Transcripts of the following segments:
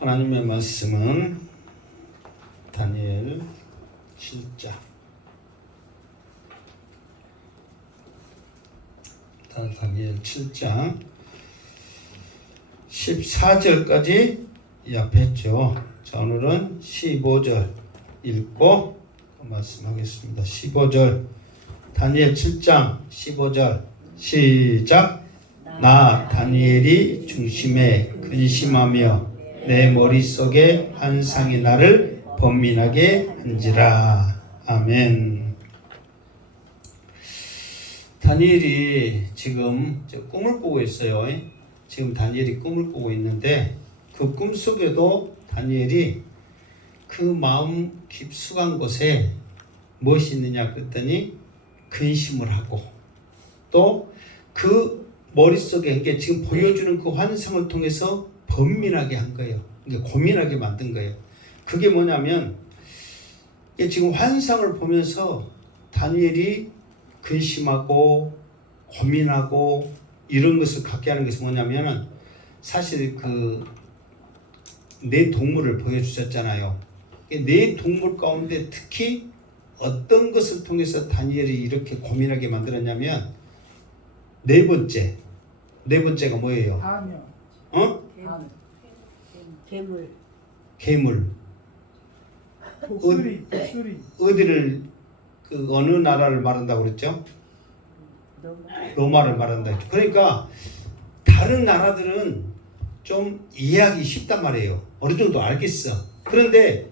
하나님의 말씀은 다니엘 7장 다니엘 7장 14절까지 이야기했죠. 자, 오늘은 15절 읽고 말씀하겠습니다. 15절 다니엘 7장 15절 시작. 나 다니엘이 중심에 근심하며 내 머릿속에 환상이 나를 번민하게 한지라. 아멘. 다니엘이 지금 꿈을 꾸고 있어요. 지금 다니엘이 꿈을 꾸고 있는데 그 꿈 속에도 다니엘이 그 마음 깊숙한 곳에 무엇이 있느냐 그랬더니 근심을 하고 또 그 머릿속에 이게 지금 보여주는 그 환상을 통해서 번민하게 한 거예요. 고민하게 만든 거예요. 그게 뭐냐면 지금 환상을 보면서 다니엘이 근심하고 고민하고 이런 것을 갖게 하는 것이 뭐냐면은 사실 그 네 동물을 보여주셨잖아요. 네 동물 가운데 특히 어떤 것을 통해서 다니엘이 이렇게 고민하게 만들었냐면 네 번째가 뭐예요? 괴물. 독수리. 어디를 그 어느 나라를 말한다고 그랬죠? 로마를 말한다. 그러니까 다른 나라들은 좀 이해하기 쉽단 말이에요. 어느 정도 알겠어. 그런데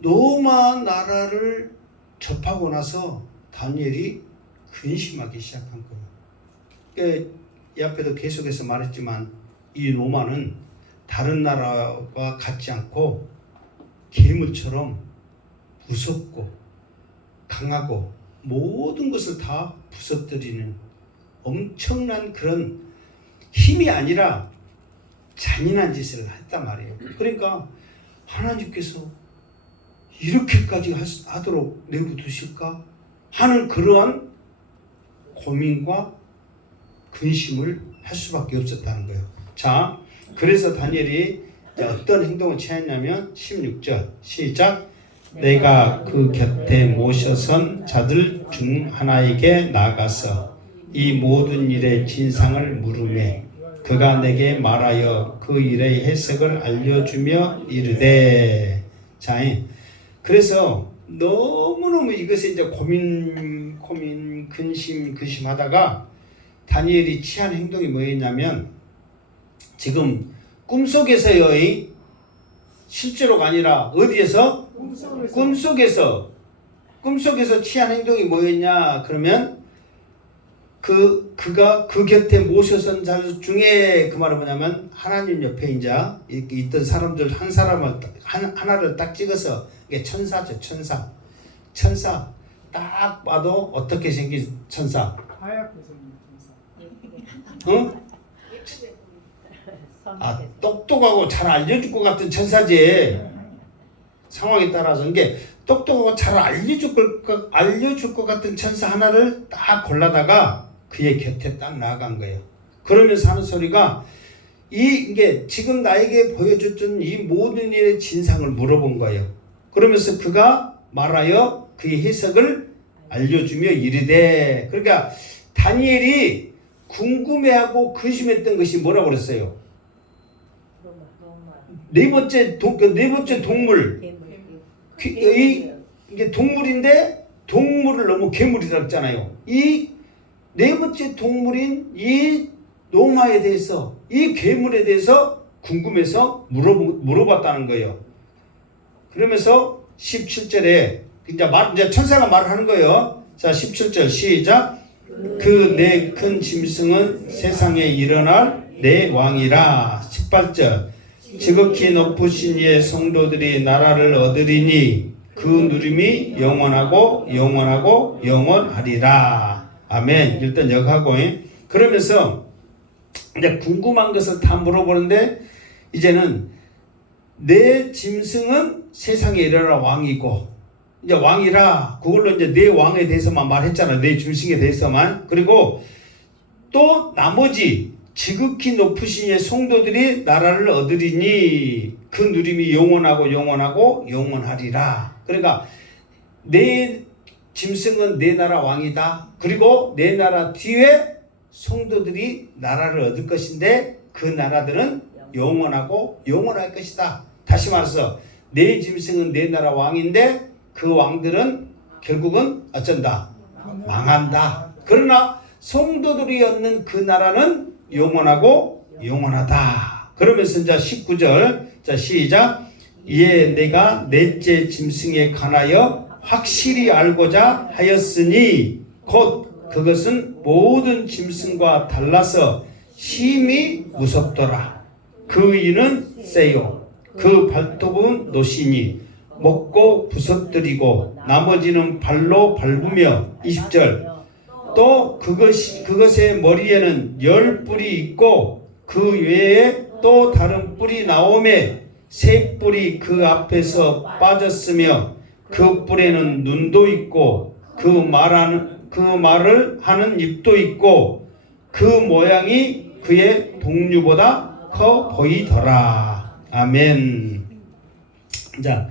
로마 나라를 접하고 나서 다니엘이 근심하기 시작한 거예요. 그러니까 이 앞에도 계속해서 말했지만 이 로마는 다른 나라와 같지 않고 괴물처럼 무섭고 강하고 모든 것을 다 부서뜨리는 엄청난 그런 힘이 아니라 잔인한 짓을 했단 말이에요. 그러니까 하나님께서 이렇게까지 하도록 내버두실까 하는 그러한 고민과 근심을 할 수밖에 없었다는 거예요. 자, 그래서 다니엘이 어떤 행동을 취했냐면 16절 시작. 내가 그 곁에 모셔선 자들 중 하나에게 나가서 이 모든 일의 진상을 물으매 그가 내게 말하여 그 일의 해석을 알려주며 이르되. 자, 그래서 너무너무 이것에 이제 근심하다가 다니엘이 취한 행동이 뭐였냐면 지금 꿈속에서요, 실제로가 아니라 어디에서? 꿈속에서 취한 행동이 뭐였냐 그러면 그가 그 곁에 모셔선 자들 중에 그 말은 뭐냐면 하나님 옆에 이제 있던 사람들 한 사람을 하나를 딱 찍어서 이게 천사죠. 천사 딱 봐도 어떻게 생긴 천사? 하얗게 생긴 천사. 응? 똑똑하고 잘 알려줄 것 같은 천사지. 상황에 따라서 이게 똑똑하고 잘 알려줄 것 같은 천사 하나를 딱 골라다가 그의 곁에 딱 나아간 거예요. 그러면서 하는 소리가 이게 지금 나에게 보여줬던 이 모든 일의 진상을 물어본 거예요. 그러면서 그가 말하여 그의 해석을 알려주며 이르되. 그러니까 다니엘이 궁금해하고 근심했던 것이 뭐라고 그랬어요? 네 번째 동물. 이게 동물인데 동물을 너무 괴물이라고 했잖아요. 이 네 번째 동물인 이 로마에 대해서 이 괴물에 대해서 궁금해서 물어봤다는 거예요. 그러면서 17절에 이제 천사가 말을 하는 거예요. 자, 17절 시작. 그 내 큰 짐승은 세상에 일어날 내 왕이라. 18절 지극히 높으신 이의 성도들이 나라를 얻으리니 그 누림이 영원하고 영원하리라. 아멘. 일단 여기 하고 그러면서 이제 궁금한 것을 다 물어보는데 이제는 내 짐승은 세상에 일어날 왕이고 이제 왕이라 그걸로 이제 내 왕에 대해서만 말했잖아. 내 짐승에 대해서만. 그리고 또 나머지 지극히 높으신 이의 성도들이 나라를 얻으리니 그 누림이 영원하고 영원하고 영원하리라. 그러니까 내 짐승은 내 나라 왕이다. 그리고 내 나라 뒤에 성도들이 나라를 얻을 것인데 그 나라들은 영원하고 영원할 것이다. 다시 말해서 내 짐승은 내 나라 왕인데 그 왕들은 결국은 어쩐다? 망한다. 그러나 성도들이 얻는 그 나라는 영원하고 영원하다. 그러면서 이제 19절 자 시작. 이에 내가 넷째 짐승에 관하여 확실히 알고자 하였으니 곧 그것은 모든 짐승과 달라서 심히 무섭더라. 그 이는 세요. 그 발톱은 노시니 먹고 부서뜨리고 나머지는 발로 밟으며 20절 또 그것의 머리에는 10뿔이 있고 그 외에 또 다른 뿔이 나오매 3뿔이 그 앞에서 빠졌으며 그 뿔에는 눈도 있고 그 말을 하는 입도 있고 그 모양이 그의 동류보다 커 보이더라. 아멘. 자,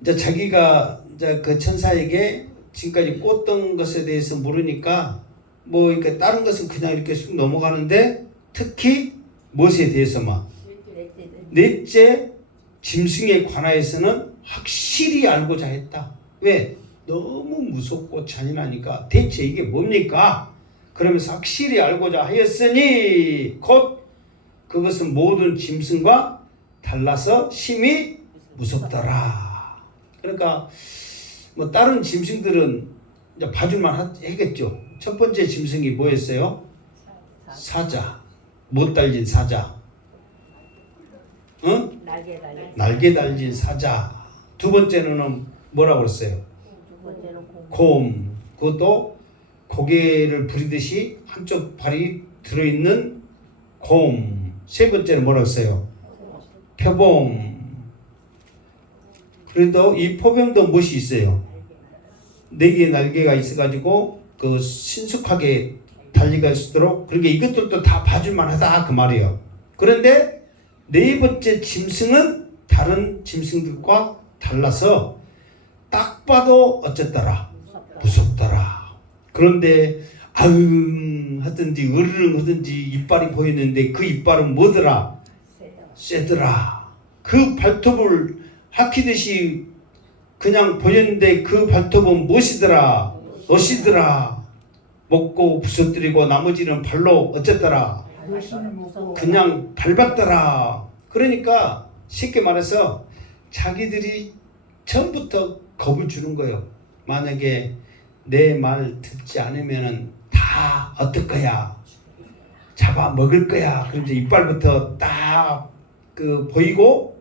이제 자기가 이제 그 천사에게 지금까지 꽂던 것에 대해서 물으니까 뭐 이렇게 다른 것은 그냥 이렇게 쑥 넘어가는데 특히 무엇에 대해서만 넷째 짐승에 관하여서는 확실히 알고자 했다. 왜? 너무 무섭고 잔인하니까 대체 이게 뭡니까? 그러면서 확실히 알고자 하였으니 곧 그것은 모든 짐승과 달라서 심히 무섭더라. 그러니까 뭐 다른 짐승들은 이제 봐줄만 하겠죠. 첫 번째 짐승이 뭐였어요? 사자. 못 달린 사자. 응? 날개 달린 사자. 두 번째는 뭐라고 그랬어요? 곰. 그것도 고개를 부리듯이 한쪽 발이 들어있는 곰. 세 번째는 뭐라고 했어요? 표범. 그래도 이 포병도 무엇이 있어요? 4개의 날개가 있어가지고 그 신속하게 달리갈 수 있도록 그러니까 이것들도 다 봐줄만 하다 그 말이에요. 그런데 네 번째 짐승은 다른 짐승들과 달라서 딱 봐도 어쨌더라? 무섭더라. 그런데 아흥 하든지 으르릉 하든지 이빨이 보이는데 그 이빨은 뭐더라? 세더라. 그 발톱을 학히듯이 그냥 보였는데 그 발톱은 무엇이더라? 옷이더라. 먹고 부서뜨리고 나머지는 발로 어쨌더라? 그냥 밟았더라. 그러니까 쉽게 말해서 자기들이 처음부터 겁을 주는 거예요. 만약에 내 말 듣지 않으면은 다 어떨 거야? 잡아 먹을 거야. 그럼 이제 이빨부터 딱 그 보이고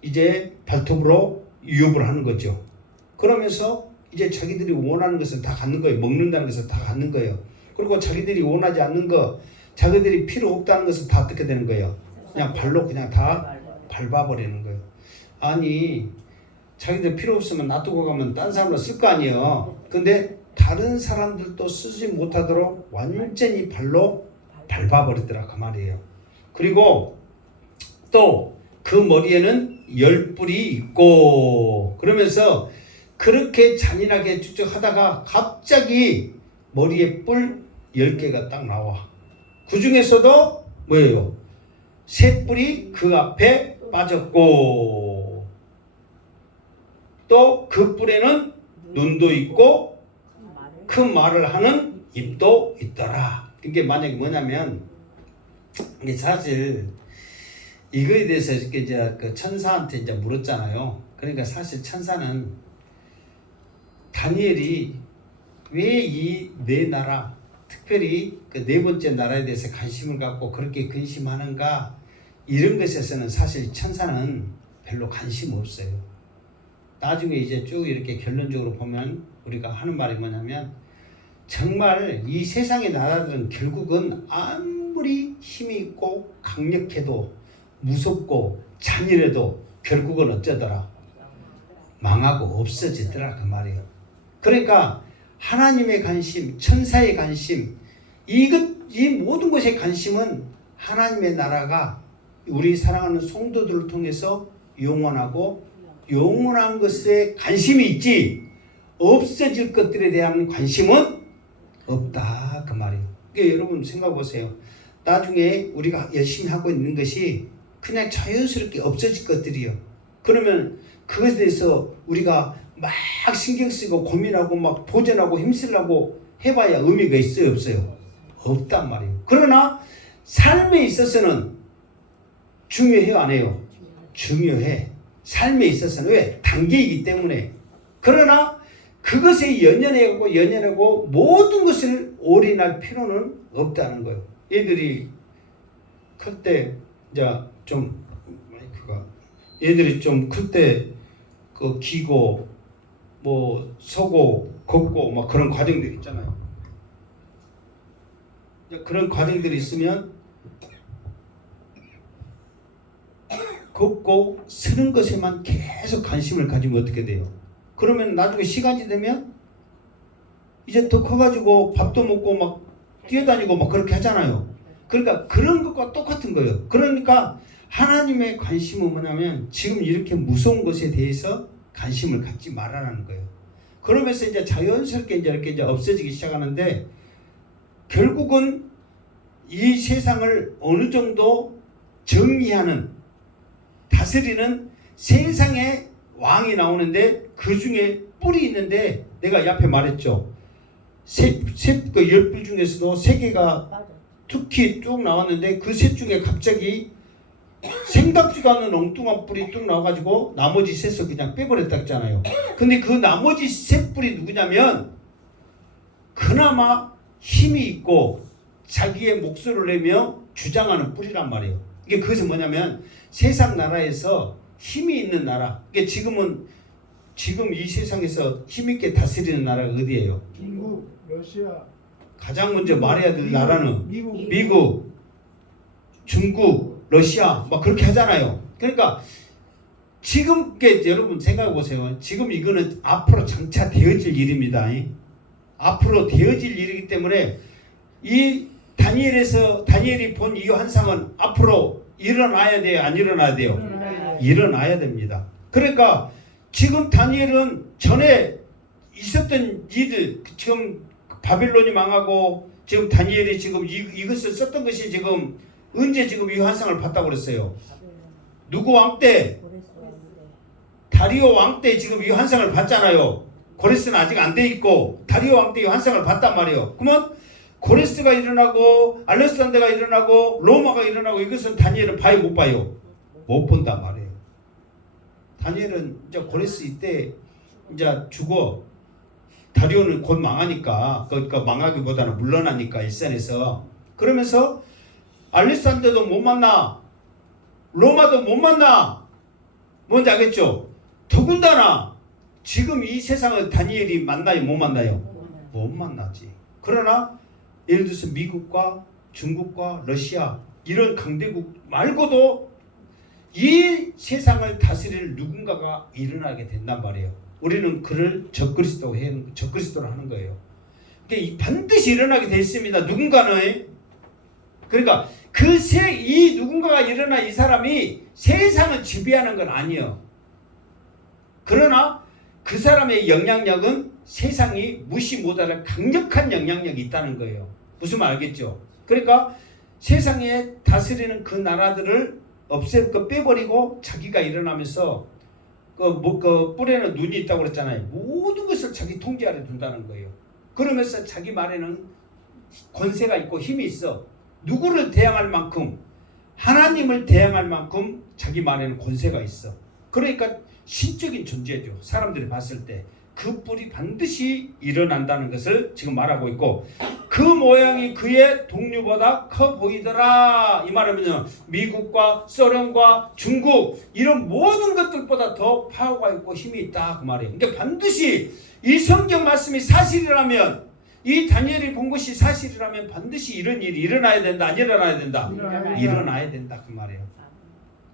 이제 발톱으로 유혹을 하는 거죠. 그러면서 이제 자기들이 원하는 것은 다 갖는 거예요. 먹는다는 것은 다 갖는 거예요. 그리고 자기들이 원하지 않는 거, 자기들이 필요 없다는 것은 다 어떻게 되는 거예요? 그냥 발로 그냥 다 밟아버리는 거예요. 아니 자기들 필요 없으면 놔두고 가면 딴 사람으로 쓸 거 아니에요. 근데 다른 사람들도 쓰지 못하도록 완전히 발로 밟아버리더라 그 말이에요. 그리고 또 그 머리에는 10뿔이 있고 그러면서 그렇게 잔인하게 추적하다가 갑자기 머리에 뿔 10개가 딱 나와. 그 중에서도 뭐예요? 3뿔이 그 앞에 빠졌고 또 그 뿔에는 눈도 있고 큰 말을 하는 입도 있더라. 이게 만약에 뭐냐면 이게 사실 이거에 대해서 이제 그 천사한테 이제 물었잖아요. 그러니까 사실 천사는 다니엘이 왜 이 네 나라 특별히 그 네 번째 나라에 대해서 관심을 갖고 그렇게 근심하는가 이런 것에서는 사실 천사는 별로 관심 없어요. 나중에 이제 쭉 이렇게 결론적으로 보면 우리가 하는 말이 뭐냐면 정말 이 세상의 나라들은 결국은 아무리 힘이 있고 강력해도 무섭고 잔인해도 결국은 어쩌더라? 망하고 없어지더라 그 말이에요. 그러니까 하나님의 관심, 천사의 관심 이것 이 모든 것의 관심은 하나님의 나라가 우리 사랑하는 성도들을 통해서 영원하고 영원한 것에 관심이 있지 없어질 것들에 대한 관심은 없다 그 말이에요. 그러니까 여러분 생각해 보세요. 나중에 우리가 열심히 하고 있는 것이 그냥 자연스럽게 없어질 것들이요. 그러면 그것에 대해서 우리가 막 신경 쓰고 고민하고 막 보존하고 힘쓰려고 해봐야 의미가 있어요 없어요? 없단 말이에요. 그러나 삶에 있어서는 중요해요 안 해요? 중요해. 삶에 있어서는 왜? 단계이기 때문에. 그러나 그것에 연연하고 모든 것을 올인할 필요는 없다는 거예요. 얘들이 클 때 이제 좀 마이크가 얘들이 좀 클 때 그 기고 뭐 서고 걷고 막 그런 과정들이 있잖아요. 그런 과정들이 있으면 걷고 서는 것에만 계속 관심을 가지면 어떻게 돼요? 그러면 나중에 시간이 되면 이제 더 커가지고 밥도 먹고 막 뛰어다니고 막 그렇게 하잖아요. 그러니까 그런 것과 똑같은 거예요. 그러니까 하나님의 관심은 뭐냐면 지금 이렇게 무서운 것에 대해서 관심을 갖지 말아라는 거예요. 그러면서 이제 자연스럽게 이제 없어지기 시작하는데 결국은 이 세상을 어느 정도 정리하는 다스리는 세상의 왕이 나오는데 그 중에 뿔이 있는데 내가 옆에 말했죠. 그 10뿔 중에서도 3개가 특히 쭉 나왔는데 그 셋 중에 갑자기 생각지도 않은 엉뚱한 뿔이 뚝 나와가지고 나머지 셋을 그냥 빼버렸다 했잖아요. 근데 그 나머지 3뿔이 누구냐면 그나마 힘이 있고 자기의 목소리를 내며 주장하는 뿔이란 말이에요. 이게 그것은 뭐냐면 세상 나라에서 힘이 있는 나라. 이게 지금 이 세상에서 힘있게 다스리는 나라가 어디예요? 중국, 러시아. 가장 먼저 말해야 될 나라는 미국, 미국, 중국, 러시아 막 그렇게 하잖아요. 그러니까 지금 여러분 생각해 보세요. 지금 이거는 앞으로 장차 되어질 일입니다. 앞으로 되어질 일이기 때문에 이 다니엘이 본 이 환상은 앞으로 일어나야 돼요? 안 일어나야 돼요? 일어나야 됩니다. 그러니까 지금 다니엘은 전에 있었던 일들 지금 바빌론이 망하고 지금 다니엘이 지금 이것을 썼던 것이 지금 언제 지금 이 환상을 봤다고 그랬어요? 누구 왕 때? 다리오 왕 때 지금 이 환상을 봤잖아요. 고레스는 아직 안 돼 있고 다리오 왕 때 이 환상을 봤단 말이에요. 그러면 고레스가 일어나고 알렉산더가 일어나고 로마가 일어나고 이것은 다니엘은 봐요 못 봐요? 못 본단 말이에요. 다니엘은 이제 고레스 이때 이제 죽어. 다리오는 곧 망하니까 그러니까 망하기보다는 물러나니까 일선에서 그러면서 알렉산더도 못 만나 로마도 못 만나 뭔지 알겠죠? 더군다나 지금 이 세상을 다니엘이 만나요 못 만나요? 못 만나지. 그러나 예를 들어서 미국과 중국과 러시아 이런 강대국 말고도 이 세상을 다스릴 누군가가 일어나게 된단 말이에요. 우리는 그를 적그리스도로 하는 거예요. 그러니까 반드시 일어나게 돼 있습니다. 누군가는. 그러니까 이 누군가가 일어나 이 사람이 세상을 지배하는 건 아니에요. 그러나 그 사람의 영향력은 세상이 무시 못할 강력한 영향력이 있다는 거예요. 무슨 말 알겠죠? 그러니까 세상에 다스리는 그 나라들을 빼버리고 자기가 일어나면서 그 뿔에는 눈이 있다고 그랬잖아요. 모든 것을 자기 통제 아래 둔다는 거예요. 그러면서 자기 말에는 권세가 있고 힘이 있어. 누구를 대항할 만큼 하나님을 대항할 만큼 자기 말에는 권세가 있어. 그러니까 신적인 존재죠. 사람들이 봤을 때 그 뿔이 반드시 일어난다는 것을 지금 말하고 있고 그 모양이 그의 동류보다 커 보이더라. 이 말하면요. 미국과 소련과 중국 이런 모든 것들보다 더 파워가 있고 힘이 있다 그 말이에요. 그러니까 반드시 이 성경 말씀이 사실이라면 이 다니엘이 본 것이 사실이라면 반드시 이런 일이 일어나야 된다. 안 일어나야 된다. 일어나야 된다 그 말이에요.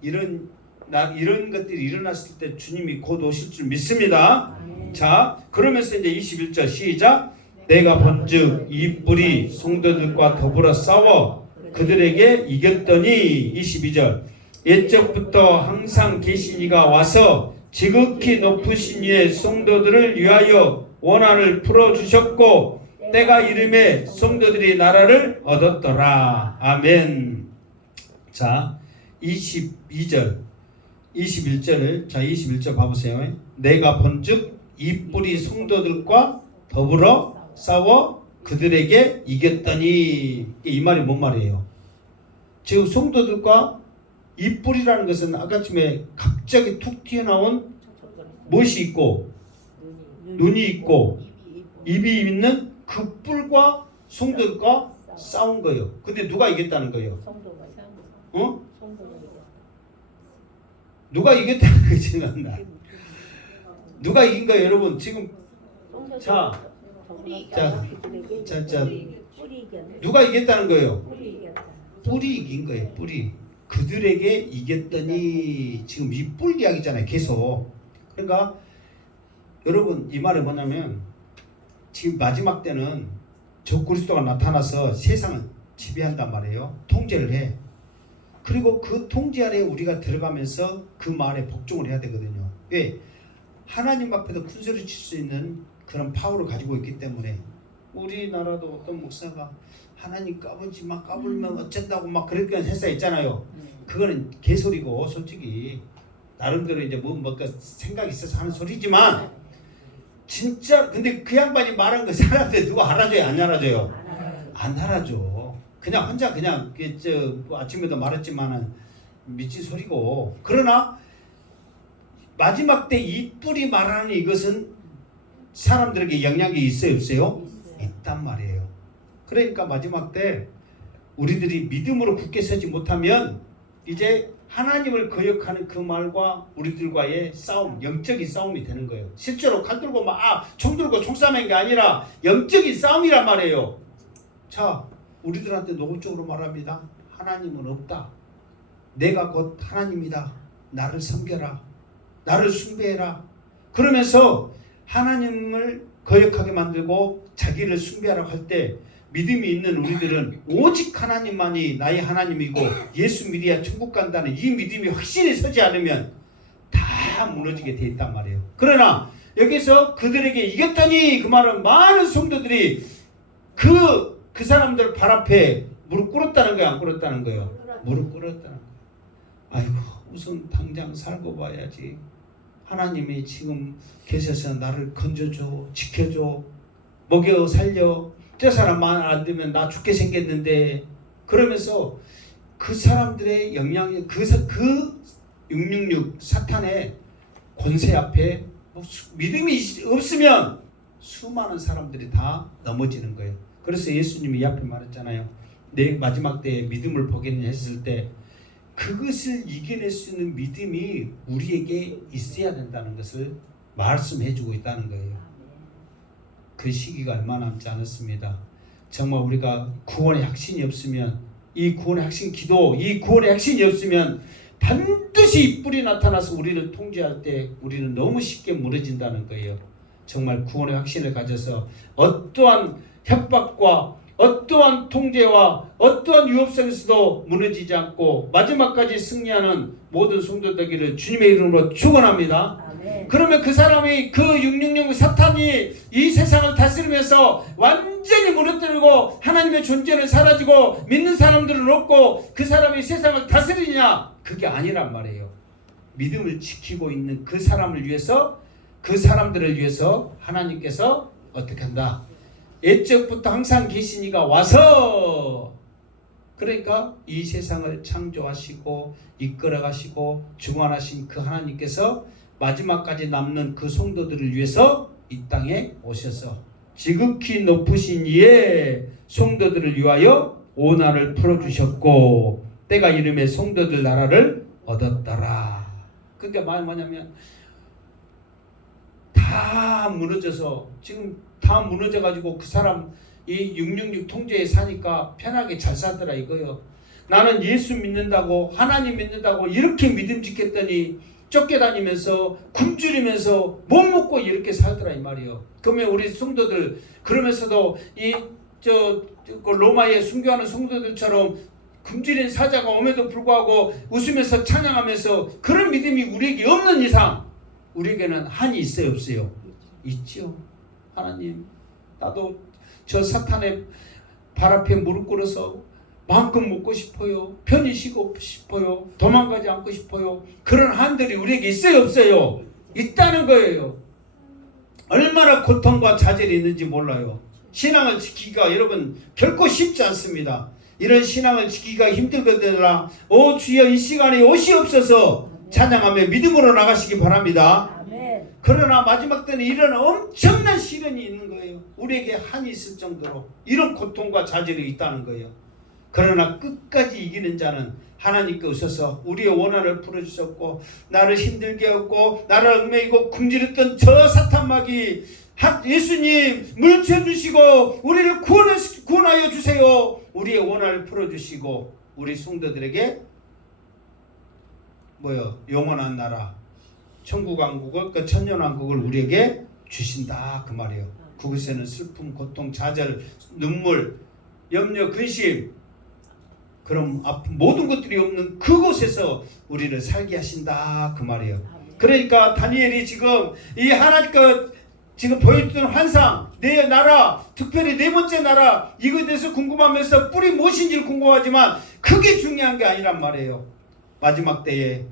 이런 것들이 일어났을 때 주님이 곧 오실 줄 믿습니다. 자, 그러면서 이제 21절 시작. 내가 본즉 이 뿔이 성도들과 더불어 싸워 그들에게 이겼더니 22절 옛적부터 항상 계신 이가 와서 지극히 높으신 이의 성도들을 위하여 원한을 풀어주셨고 때가 이름에 성도들이 나라를 얻었더라. 아멘. 자 22절 21절을 자 21절 봐보세요. 내가 본즉 이 뿔이 성도들과 더불어 싸워 그들에게 이겼더니 이 말이 뭔 말이에요? 지금 성도들과 이 뿔이라는 것은 아까쯤에 갑자기 툭 튀어나온 못이 있고 눈이 있고 입이 있는 그 뿔과 성도들과 싸운 거예요. 근데 누가 이겼다는 거예요? 어? 누가 이겼다는 거지 나. 누가 이긴 거예요, 여러분? 지금 자, 누가 이겼다는 거예요? 뿔이 이긴 거예요. 뿔이 그들에게 이겼더니 지금 이 뿔 이야기잖아요. 계속. 그러니까 여러분 이 말이 뭐냐면 지금 마지막 때는 적그리스도가 나타나서 세상을 지배한단 말이에요. 통제를 해. 그리고 그 통제 아래에 우리가 들어가면서 그 말에 복종을 해야 되거든요. 왜? 하나님 앞에서 큰 소리 칠 수 있는 그런 파워를 가지고 있기 때문에 우리나라도 어떤 목사가 하나님 까불지 마 까불면 어쩐다고 막 그렇게 했어 있잖아요. 그거는 개소리고 솔직히 나름대로 이제 뭔가 생각이 있어서 하는 소리지만 진짜 근데 그 양반이 말한 거 사람들 누가 알아줘요 안 알아줘요? 안 알아줘. 그냥 혼자 그냥 아침에도 말했지만은 미친 소리고 그러나 마지막 때 이 뿔이 말하는 이것은 사람들에게 영향이 있어요 없어요? 있단 말이에요. 그러니까 마지막 때 우리들이 믿음으로 굳게 서지 못하면 이제 하나님을 거역하는 그 말과 우리들과의 싸움, 영적인 싸움이 되는 거예요. 실제로 칼 들고 총 들고 총 싸는 게 아니라 영적인 싸움이란 말이에요. 자, 우리들한테 노골적으로 말합니다. 하나님은 없다. 내가 곧 하나님이다. 나를 섬겨라. 나를 숭배해라. 그러면서 하나님을 거역하게 만들고 자기를 숭배하라고 할 때 믿음이 있는 우리들은 오직 하나님만이 나의 하나님이고 예수 믿어야 천국 간다는 이 믿음이 확실히 서지 않으면 다 무너지게 돼 있단 말이에요. 그러나 여기서 그들에게 이겼더니 그 말은 많은 성도들이 그 사람들 발 앞에 무릎 꿇었다는 거예요? 안 꿇었다는 거예요? 무릎 꿇었다는 거예요. 아이고 우선 당장 살고 봐야지. 하나님이 지금 계셔서 나를 건져줘 지켜줘 먹여 살려 저 사람만 안 되면 나 죽게 생겼는데 그러면서 그 사람들의 영향이 그 666 사탄의 권세 앞에 믿음이 없으면 수많은 사람들이 다 넘어지는 거예요. 그래서 예수님이 이 앞에 말했잖아요. 내 마지막 때에 믿음을 보겠냐 했을 때 그것을 이겨낼 수 있는 믿음이 우리에게 있어야 된다는 것을 말씀해주고 있다는 거예요. 그 시기가 얼마 남지 않았습니다. 정말 우리가 구원의 확신이 없으면 이 구원의 확신 기도 이 구원의 확신이 없으면 반드시 이 뿔이 나타나서 우리를 통제할 때 우리는 너무 쉽게 무너진다는 거예요. 정말 구원의 확신을 가져서 어떠한 협박과 어떠한 통제와 어떠한 유혹 속에서도 무너지지 않고 마지막까지 승리하는 모든 성도 되기를 주님의 이름으로 축원합니다. 그러면 그 사람이 그 666 사탄이 이 세상을 다스리면서 완전히 무너뜨리고 하나님의 존재를 사라지고 믿는 사람들을 없고 그 사람이 세상을 다스리냐? 그게 아니란 말이에요. 믿음을 지키고 있는 그 사람을 위해서 그 사람들을 위해서 하나님께서 어떻게 한다? 옛적부터 항상 계신 이가 와서 그러니까 이 세상을 창조하시고 이끌어가시고 주관하신 그 하나님께서 마지막까지 남는 그 성도들을 위해서 이 땅에 오셔서 지극히 높으신 이의 성도들을 위하여 오난을 풀어주셨고 때가 이름에 성도들 나라를 얻었더라. 그러니까 말이 뭐냐면 다 무너져서 지금 다 무너져가지고 그 사람 이 666 통제에 사니까 편하게 잘 사더라 이거요. 나는 예수 믿는다고 하나님 믿는다고 이렇게 믿음 짓겠더니 쫓겨다니면서 굶주리면서 못 먹고 이렇게 살더라 이 말이에요. 그러면 우리 성도들 그러면서도 그 로마에 순교하는 성도들처럼 굶주린 사자가 옴에도 불구하고 웃으면서 찬양하면서 그런 믿음이 우리에게 없는 이상 우리에게는 한이 있어요 없어요? 있죠. 하나님 나도 저 사탄의 발 앞에 무릎 꿇어서 마음껏 먹고 싶어요. 편히 쉬고 싶어요. 도망가지 않고 싶어요. 그런 한들이 우리에게 있어요 없어요? 있다는 거예요. 얼마나 고통과 좌절이 있는지 몰라요. 신앙을 지키기가 여러분 결코 쉽지 않습니다. 이런 신앙을 지키기가 힘들거든요. 오 주여 이 시간에 오시옵소서 찬양하며 믿음으로 나가시기 바랍니다. 그러나 마지막 때는 이런 엄청난 시련이 있는 거예요. 우리에게 한이 있을 정도로 이런 고통과 좌절이 있다는 거예요. 그러나 끝까지 이기는 자는 하나님께 오셔서 우리의 원한을 풀어주셨고 나를 힘들게 했고 나를 얽매이고 굶주렸던 저 사탄마귀 예수님 물쳐주시고 우리를 구원하여 주세요. 우리의 원한을 풀어주시고 우리 성도들에게 영원한 나라 천국왕국을 그 천년왕국을 우리에게 주신다 그 말이에요. 그곳에는 슬픔, 고통, 좌절, 눈물, 염려, 근심 그럼 아픈 모든 것들이 없는 그곳에서 우리를 살게 하신다 그 말이에요. 그러니까 다니엘이 지금 이 하나님께 지금 보여주던 환상, 내 나라, 특별히 네 번째 나라 이거에 대해서 궁금하면서 뿔이 무엇인지를 궁금하지만 그게 중요한 게 아니란 말이에요. 마지막 때에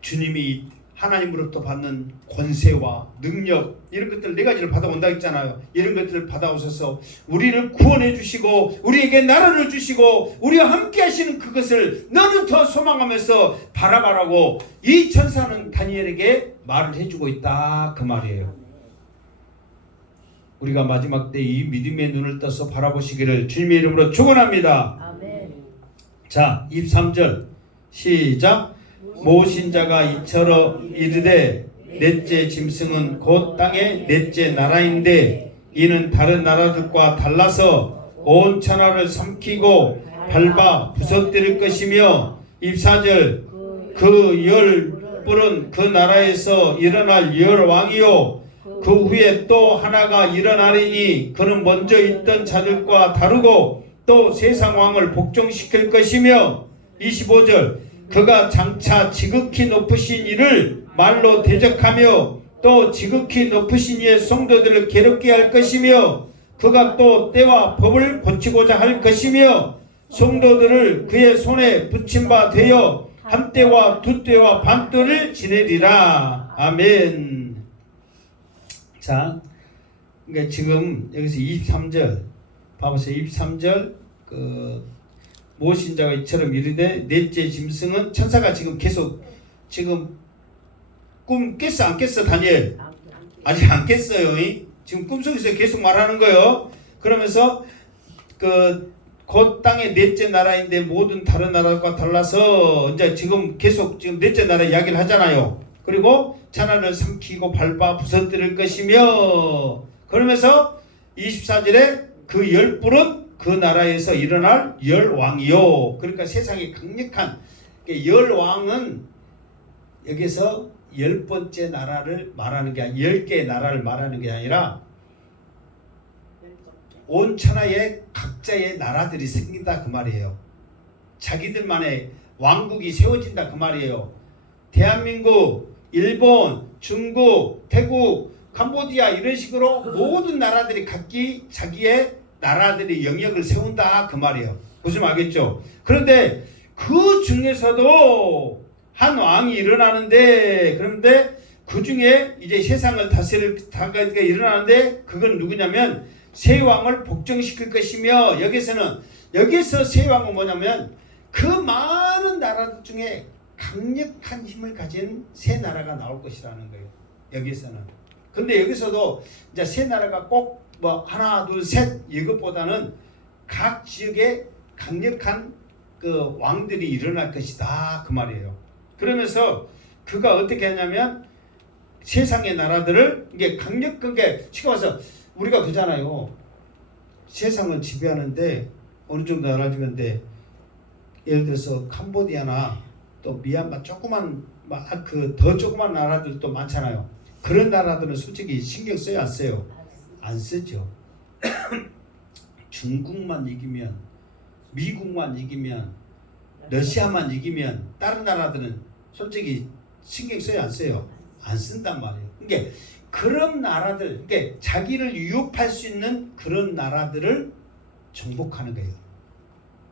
주님이 하나님으로부터 받는 권세와 능력 이런 것들 네 가지를 받아온다 했잖아요. 이런 것들을 받아오셔서 우리를 구원해 주시고 우리에게 나라를 주시고 우리와 함께 하시는 그것을 너는 더 소망하면서 바라바라고 이 천사는 다니엘에게 말을 해주고 있다 그 말이에요. 우리가 마지막 때 이 믿음의 눈을 떠서 바라보시기를 주님의 이름으로 축원합니다. 아멘. 자 23절 시작. 모신자가 이처럼 이르되 넷째 짐승은 곧 땅의 넷째 나라인데 이는 다른 나라들과 달라서 온 천하를 삼키고 밟아 부서뜨릴 것이며 24절 그 열 뿔은 그 나라에서 일어날 열 왕이요 그 후에 또 하나가 일어나리니 그는 먼저 있던 자들과 다르고 또 세상 왕을 복종시킬 것이며 25절 그가 장차 지극히 높으신 이를 말로 대적하며 또 지극히 높으신 이의 성도들을 괴롭게 할 것이며 그가 또 때와 법을 고치고자 할 것이며 성도들을 그의 손에 붙임 바 되어 한 때와 두 때와 반 때를 지내리라. 아멘. 자, 그러니까 지금 여기서 23절 봐보세요. 23절 모신자가 이처럼 이르되 넷째 짐승은 천사가 지금 계속 지금 꿈 깼어 안 깼어 다니엘? 아직 안 깼어요. 지금 꿈속에서 계속 말하는 거예요. 그러면서 곧 땅의 넷째 나라인데 모든 다른 나라과 달라서 이제 지금 계속 지금 넷째 나라 이야기를 하잖아요. 그리고 천하를 삼키고 밟아 부서뜨릴 것이며 그러면서 24절에 그 열 뿔은 그 나라에서 일어날 열 왕이요. 그러니까 세상에 강력한 열 왕은 여기서 열 번째 나라를 말하는 게 아니라 10개의 나라를 말하는 게 아니라 온 천하에 각자의 나라들이 생긴다 그 말이에요. 자기들만의 왕국이 세워진다 그 말이에요. 대한민국, 일본, 중국, 태국, 캄보디아 이런 식으로 모든 나라들이 각기 자기의 나라들이 영역을 세운다 그 말이에요. 무슨 알겠죠? 그런데 그 중에서도 한 왕이 일어나는데 그런데 그 중에 이제 세상을 다스릴 다가 일어나는데 그건 누구냐면 새 왕을 복종시킬 것이며 여기서 새 왕은 뭐냐면 그 많은 나라들 중에 강력한 힘을 가진 새 나라가 나올 것이라는 거예요. 여기서는. 근데 여기서도 이제 새 나라가 꼭 뭐 하나 둘 셋 이것보다는 각 지역에 강력한 그 왕들이 일어날 것이다 그 말이에요. 그러면서 그가 어떻게 하냐면 세상의 나라들을 이게 강력하게 치고와서 우리가 그잖아요. 세상을 지배하는데 어느 정도 나라주는데 예를 들어서 캄보디아나 또 미얀마 조그만 더 조그만 나라들도 많잖아요. 그런 나라들은 솔직히 신경 써요, 안 써요? 안 쓰죠. 중국만 이기면, 미국만 이기면, 러시아만 이기면 다른 나라들은 솔직히 신경 써요, 안 써요? 안 쓴단 말이에요. 그러니까 그런 나라들, 그러니까 자기를 유혹할 수 있는 그런 나라들을 정복하는 거예요.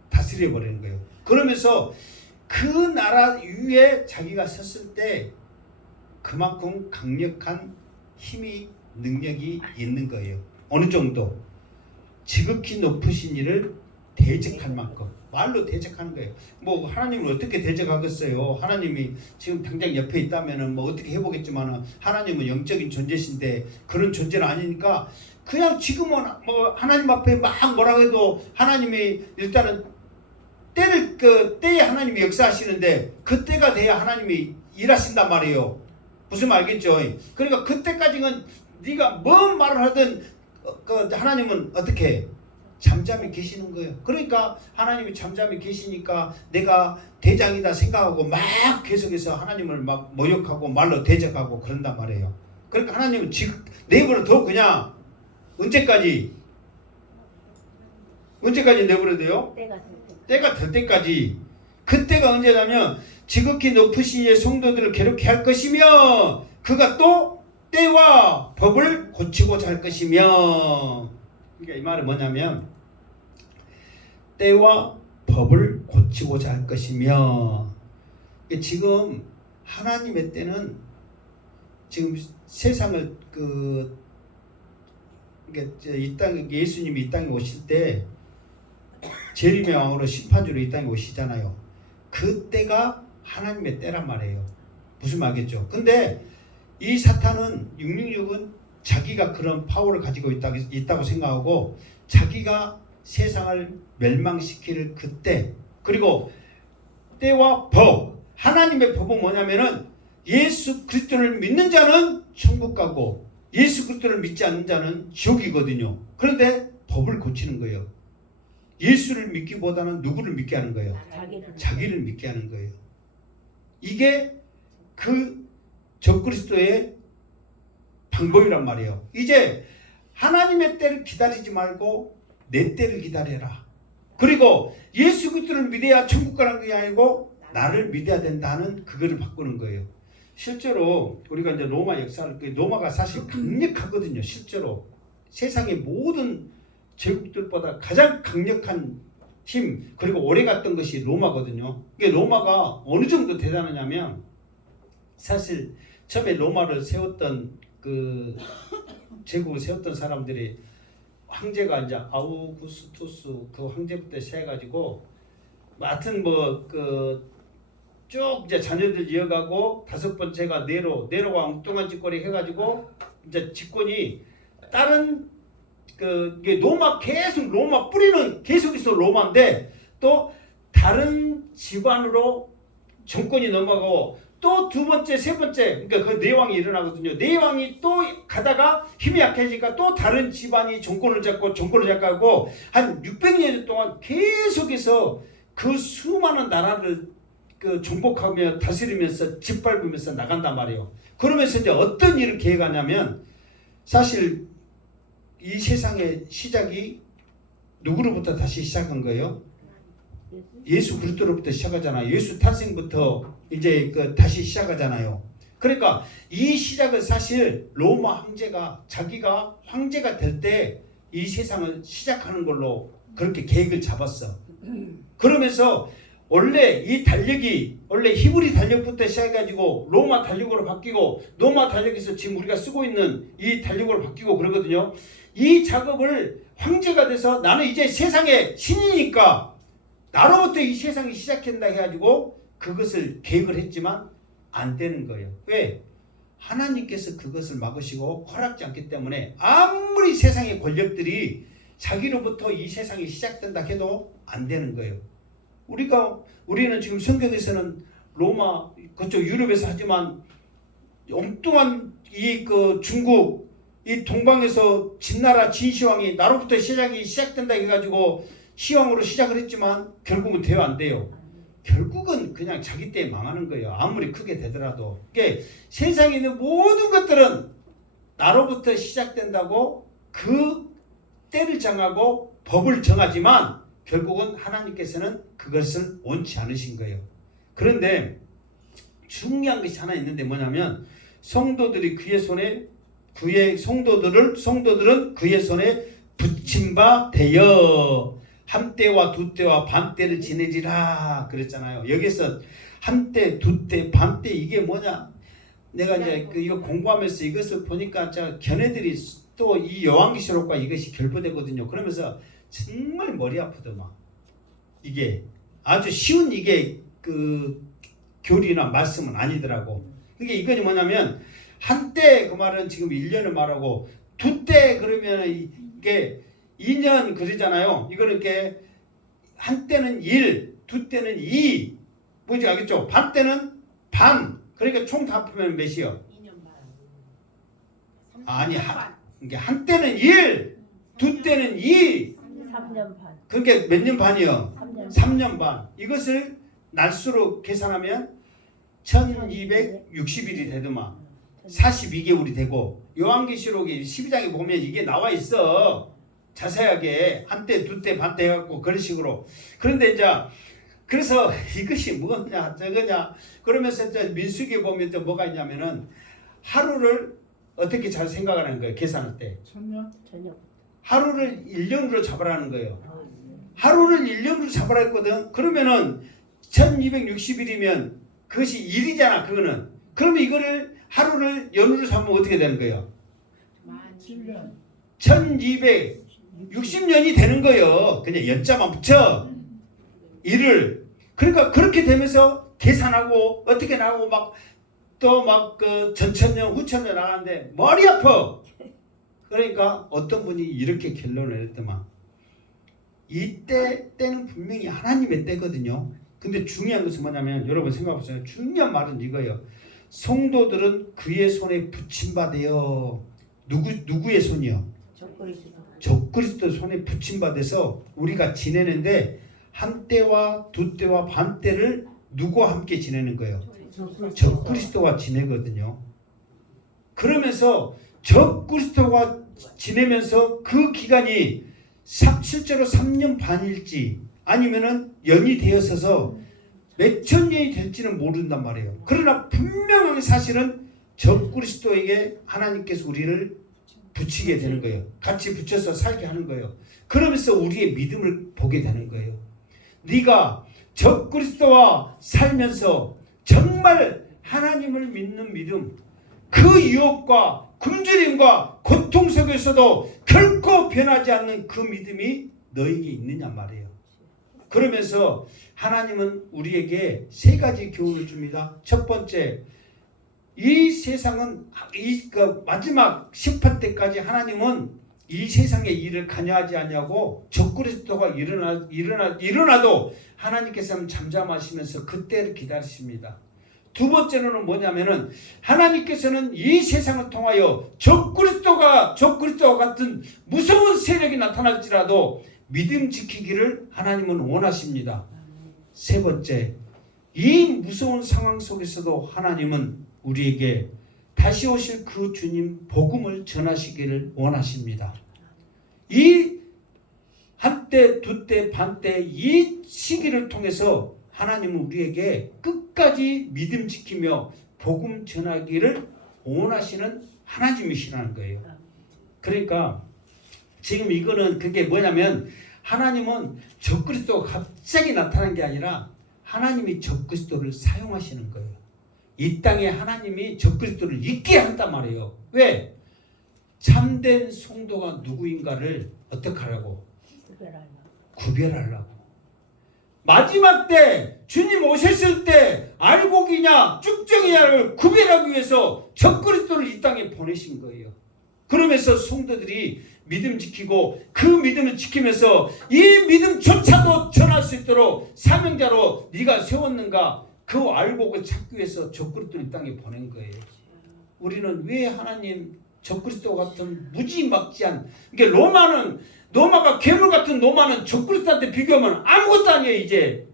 다스려 버리는 거예요. 그러면서 그 나라 위에 자기가 섰을 때 그만큼 강력한 힘이, 능력이 있는 거예요. 어느 정도 지극히 높으신 이를 대적할 만큼, 말로 대적하는 거예요. 뭐 하나님을 어떻게 대적하겠어요? 하나님이 지금 당장 옆에 있다면은 뭐 어떻게 해보겠지만은 하나님은 영적인 존재신데 그런 존재는 아니니까 그냥 지금은 뭐 하나님 앞에 막 뭐라고 해도 하나님이 일단은 때에 하나님이 역사하시는데 그때가 돼야 하나님이 일하신단 말이에요. 무슨 말 알겠죠? 그러니까 그때까지는 네가 뭔 말을 하든 하나님은 어떻게 해? 잠잠히 계시는 거예요. 그러니까 하나님이 잠잠히 계시니까 내가 대장이다 생각하고 막 계속해서 하나님을 막 모욕하고 말로 대적하고 그런단 말이에요. 그러니까 하나님은 지금 내버려 둬. 그냥 언제까지 내버려둬요? 때가 될 때까지. 그때가 언제냐면 지극히 높으신 이의 성도들을 괴롭게 할 것이며 그가 또 때와 법을 고치고자 할 것이며. 그러니까 이 말은 뭐냐면 때와 법을 고치고자 할 것이며, 지금 하나님의 때는 지금 세상을 이 땅, 예수님이 이 땅에 오실 때 재림의 왕으로 심판주로 이 땅에 오시잖아요. 그때가 하나님의 때란 말이에요. 무슨 말이겠죠? 근데 이 사탄은 666은 자기가 그런 파워를 가지고 있다고 생각하고 자기가 세상을 멸망시킬 그때, 그리고 때와 법, 하나님의 법은 뭐냐면은 예수 그리스도를 믿는 자는 천국 가고 예수 그리스도를 믿지 않는 자는 지옥이거든요. 그런데 법을 고치는 거예요. 예수를 믿기보다는 누구를 믿게 하는 거예요? 자기를 믿게 하는 거예요. 이게 그 적그리스도의 방법이란 말이에요. 이제 하나님의 때를 기다리지 말고 내 때를 기다려라. 그리고 예수 그리스도를 믿어야 천국 가는 게 아니고 나를 믿어야 된다는 그거를 바꾸는 거예요. 실제로 우리가 이제 로마 역사를, 로마가 사실 강력하거든요. 실제로 세상의 모든 제국들보다 가장 강력한 힘, 그리고 오래 갔던 것이 로마거든요. 이게 로마가 어느 정도 대단하냐면, 사실 처음에 로마를 세웠던 제국을 세웠던 사람들이 황제가 이제 아우구스투스 그 황제부터 시작해가지고 하여튼 쭉 이제 자녀들 이어가고 다섯 번째가 네로가 엉뚱한 짓거리 해가지고 이제 집권이 다른 이게 로마 계속 로마 뿌리는 계속 있어 로마인데 또 다른 집안으로 정권이 넘어가고 또 두 번째, 세 번째, 그러니까 그 내왕이 일어나거든요. 내왕이 또 가다가 힘이 약해지니까 또 다른 집안이 정권을 잡고 한 600년 동안 계속해서 그 수많은 나라를 정복하며 다스리면서 짓밟으면서 나간단 말이에요. 그러면서 이제 어떤 일을 계획하냐면, 사실 이 세상의 시작이 누구로부터 다시 시작한 거예요? 예수 그리스도로부터 시작하잖아요. 예수 탄생부터 이제 다시 시작하잖아요. 그러니까 이 시작은 사실 로마 황제가 자기가 황제가 될 때 이 세상을 시작하는 걸로 그렇게 계획을 잡았어. 그러면서 원래 이 달력이 원래 히브리 달력부터 시작해가지고 로마 달력으로 바뀌고 로마 달력에서 지금 우리가 쓰고 있는 이 달력으로 바뀌고 그러거든요. 이 작업을 황제가 돼서 나는 이제 세상의 신이니까 나로부터 이 세상이 시작한다 해가지고 그것을 계획을 했지만 안 되는 거예요. 왜? 하나님께서 그것을 막으시고 허락지 않기 때문에 아무리 세상의 권력들이 자기로부터 이 세상이 시작된다 해도 안 되는 거예요. 우리는 지금 성경에서는 로마 그쪽 유럽에서 하지만 엉뚱한 중국 이 동방에서 진나라 진시황이 나로부터 시작이 시작된다 해가지고 시황으로 시작을 했지만 결국은 돼요, 안 돼요? 결국은 그냥 자기 때에 망하는 거예요. 아무리 크게 되더라도. 그러니까 세상에 있는 모든 것들은 나로부터 시작된다고 그 때를 정하고 법을 정하지만 결국은 하나님께서는 그것을 원치 않으신 거예요. 그런데 중요한 것이 하나 있는데 뭐냐면 성도들은 그의 손에 붙임 바 되어 한때와 두때와 반때를 지내리라 그랬잖아요. 여기서 한때, 두때, 반때 이게 뭐냐? 내가 이제 이거 공부하면서 이것을 보니까 걔네들이 또 이 요한계시록과 이것이 결부되거든요. 그러면서 정말 머리 아프더만. 이게 아주 쉬운 이게 그 교리나 말씀은 아니더라고. 이게 이건이 뭐냐면 한때 그 말은 지금 1년을 말하고 두때 그러면 이게 2년 그러잖아요. 이거는 이렇게 한때는 1, 두때는 2. 뭔지 알겠죠? 반때는 반. 그러니까 총 다 합하면 몇이요? 2년 반. 아니 이게 한때는 1, 두때는 2. 3년 반. 그러니까 몇 년 반이요? 3년. 3년 반. 이것을 날수로 계산하면 1260일이 되더만 42개월이 되고 요한계시록이 12장에 보면 이게 나와 있어. 자세하게 한때, 두때, 반때 해갖고 그런 식으로. 그런데 이제 그래서 이것이 뭐냐 저거냐 그러면서 이제 민수기에 보면 또 뭐가 있냐면은 하루를 어떻게 잘 생각하는 거예요. 계산할 때. 1000년? 저녁. 하루를 1년으로 잡으라는 거예요. 하루를 1년으로 잡으라 했거든. 그러면은 1260일이면 그것이 일이잖아. 그거는. 그러면 이거를 하루를 연으로 삼으면 어떻게 되는 거예요? 7년. 1260년이 되는 거예요. 그냥 연자만 붙여. 일을. 그러니까 그렇게 되면서 계산하고 어떻게 나가고 막 또 막 그 전천년 후천년 나가는데 머리 아파. 그러니까 어떤 분이 이렇게 결론을 내렸더만 때는 분명히 하나님의 때거든요. 근데 중요한 것은 뭐냐면 여러분 생각해보세요. 중요한 말은 이거예요. 성도들은 그의 손에 붙임받아요. 누구의 손이요? 적그리스도. 적그리스도 손에 붙임받아서 우리가 지내는데 한때와 두때와 반때를 누구와 함께 지내는 거예요? 적그리스도와 지내거든요. 그러면서 적그리스도와 지내면서 그 기간이 실제로 3년 반일지 아니면은 연이 되어서서 몇천 년이 될지는 모른단 말이에요. 그러나 분명한 사실은 적그리스도에게 하나님께서 우리를 붙이게 되는 거예요. 같이 붙여서 살게 하는 거예요. 그러면서 우리의 믿음을 보게 되는 거예요. 네가 적그리스도와 살면서 정말 하나님을 믿는 믿음, 그 유혹과 굶주림과 고통 속에서도 결코 변하지 않는 그 믿음이 너에게 있느냐 말이에요. 그러면서 하나님은 우리에게 세 가지 교훈을 줍니다. 첫 번째, 이 세상은 그 마지막 심판 때까지 하나님은 이 세상의 일을 관여하지 않냐고 적그리스도가 일어나도 하나님께서는 잠잠하시면서 그때를 기다리십니다. 두 번째로는 뭐냐면은 하나님께서는 이 세상을 통하여 적그리스도와 같은 무서운 세력이 나타날지라도 믿음 지키기를 하나님은 원하십니다. 세 번째, 이 무서운 상황 속에서도 하나님은 우리에게 다시 오실 그 주님 복음을 전하시기를 원하십니다. 이 한때, 두때, 반때 이 시기를 통해서 하나님은 우리에게 끝까지 믿음 지키며 복음 전하기를 원하시는 하나님이시라는 거예요. 그러니까 지금 이거는 그게 뭐냐면 하나님은 적그리스도가 갑자기 나타난 게 아니라 하나님이 적그리스도를 사용하시는 거예요. 이 땅에 하나님이 적그리스도를 있게 한단 말이에요. 왜? 참된 성도가 누구인가를 어떻게 하라고? 구별하려고. 마지막 때 주님 오셨을 때 알곡이냐 쭉정이냐를 구별하기 위해서 적그리스도를 이 땅에 보내신 거예요. 그러면서 성도들이 믿음 지키고 그 믿음을 지키면서 이 믿음조차도 전할 수 있도록 사명자로 네가 세웠는가 그 알곡을 찾기 위해서 적그리스도를 이 땅에 보낸 거예요. 우리는 왜 하나님 적그리스도 같은 무지막지한 이게 로마가 괴물 같은 로마는 적그리스도한테 비교하면 아무것도 아니에요. 이제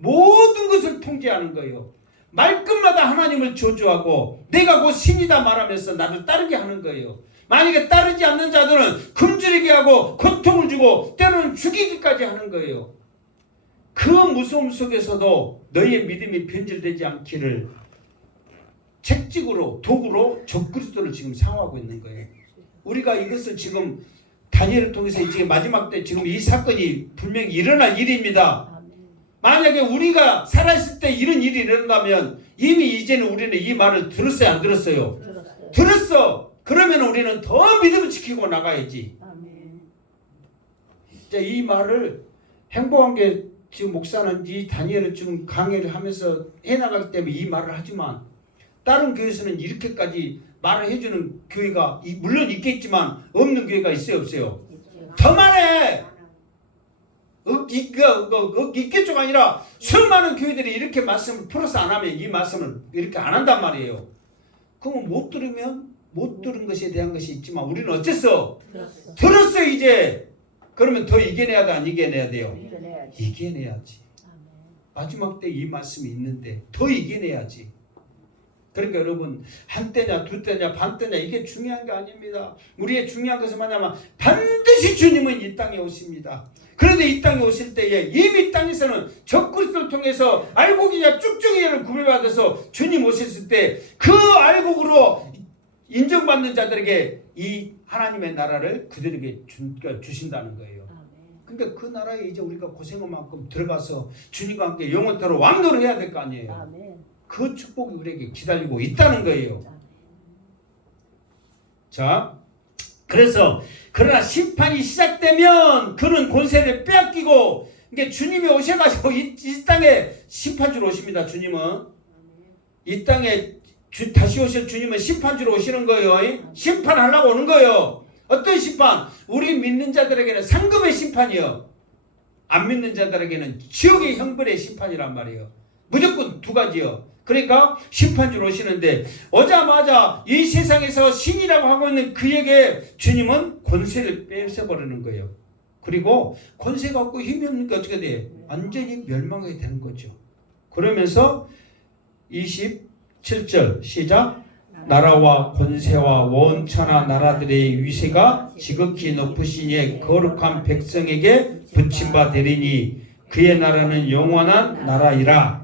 모든 것을 통제하는 거예요. 말끝마다 하나님을 저주하고 내가 곧 신이다 말하면서 나를 따르게 하는 거예요. 만약에 따르지 않는 자들은 굶주리게 하고 고통을 주고 때로는 죽이기까지 하는 거예요. 그 무서움 속에서도 너희의 믿음이 변질되지 않기를 책찍으로 도구로 적그리스도를 지금 사용하고 있는 거예요. 우리가 이것을 지금 다니엘을 통해서 이제 마지막 때 지금 이 사건이 분명히 일어날 일입니다. 만약에 우리가 살아있을 때 이런 일이 일어난다면 이미 이제는 우리는 이 말을 들었어요, 안 들었어요? 들었어. 그러면 우리는 더 믿음을 지키고 나가야지. 이제 이 말을 행복한 게 지금 목사는 이 다니엘을 지금 강의를 하면서 해나갈 때문에 이 말을 하지만 다른 교회에서는 이렇게까지 말을 해주는 교회가 물론 있겠지만 없는 교회가 있어요, 없어요? 더 많아. 있겠죠가 아니라 수많은 교회들이 이렇게 말씀을 풀어서 안 하면 이 말씀을 이렇게 안 한단 말이에요. 그러면 못 들으면 못 들은 것에 대한 것이 있지만 우리는 어쨌어? 들었어 이제. 그러면 더 이겨내야 돼, 안 이겨내야 돼요? 이겨내야지. 마지막 때 이 말씀이 있는데 더 이겨내야지. 그러니까 여러분 한 때냐 두 때냐 반 때냐 이게 중요한 게 아닙니다. 우리의 중요한 것은 뭐냐면 반드시 주님은 이 땅에 오십니다. 그런데 이 땅에 오실 때에 이미 땅에서는 적그리스도를 통해서 알곡이냐 쭉쭉이냐를 구별받아서 주님 오셨을 때 그 알곡으로 인정받는 자들에게 이 하나님의 나라를 그들에게 주신다는 거예요. 그러니까 그 나라에 이제 우리가 고생한 만큼 들어가서 주님과 함께 영원토록 왕노를 해야 될 거 아니에요. 그 축복이 우리에게 기다리고 있다는 거예요. 자, 그래서 그러나 심판이 시작되면 그는 권세를 빼앗기고 이게 주님이 오셔가지고 이 땅에 심판주로 오십니다. 주님은 이 땅에 다시 오실 주님은 심판주로 오시는 거예요. 심판하려고 오는 거예요. 어떤 심판? 우리 믿는 자들에게는 상급의 심판이요. 안 믿는 자들에게는 지옥의 형벌의 심판이란 말이에요. 무조건 두 가지요. 그러니까 심판주로 오시는데 오자마자 이 세상에서 신이라고 하고 있는 그에게 주님은 권세를 뺏어버리는 거예요. 그리고 권세가 없고 힘이 없으니까 어떻게 돼? 완전히 멸망하게 되는 거죠. 그러면서 27절 시작. 나라와 권세와 원천하 나라들의 위세가 지극히 높으시니 거룩한 백성에게 붙임바 되리니 그의 나라는 영원한 나라이라.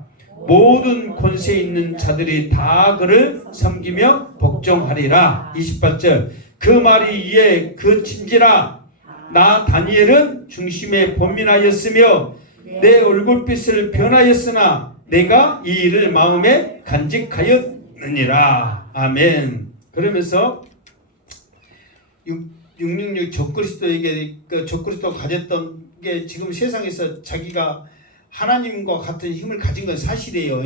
모든 권세 있는 자들이 다 그를 섬기며 복종하리라. 28절 그 말이 이에 그친지라. 나 다니엘은 중심에 번민하였으며 내 얼굴빛을 변하였으나 내가 이 일을 마음에 간직하였느니라. 아멘. 그러면서 666 적그리스도에게 적그리스도가 가졌던 게 지금 세상에서 자기가 하나님과 같은 힘을 가진 건 사실이에요.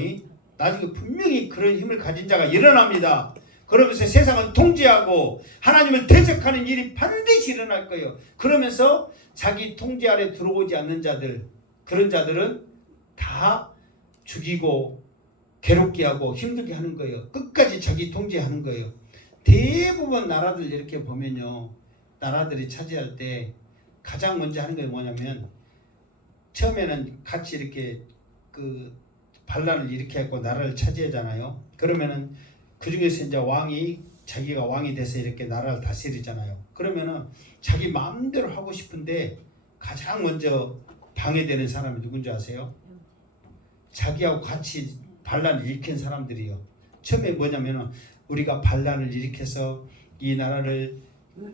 나중에 분명히 그런 힘을 가진 자가 일어납니다. 그러면서 세상을 통제하고 하나님을 대적하는 일이 반드시 일어날 거예요. 그러면서 자기 통제 아래 들어오지 않는 자들, 그런 자들은 다 죽이고 괴롭게 하고 힘들게 하는 거예요. 끝까지 자기 통제하는 거예요. 대부분 나라들 이렇게 보면요, 나라들이 차지할 때 가장 먼저 하는 게 뭐냐면 처음에는 같이 이렇게 그 반란을 일으켜갖고 나라를 차지하잖아요. 그러면은 그 중에서 이제 왕이 자기가 왕이 돼서 이렇게 나라를 다스리잖아요. 그러면은 자기 마음대로 하고 싶은데 가장 먼저 방해되는 사람이 누군지 아세요? 자기하고 같이 반란을 일으킨 사람들이요. 처음에 뭐냐면은 우리가 반란을 일으켜서 이 나라를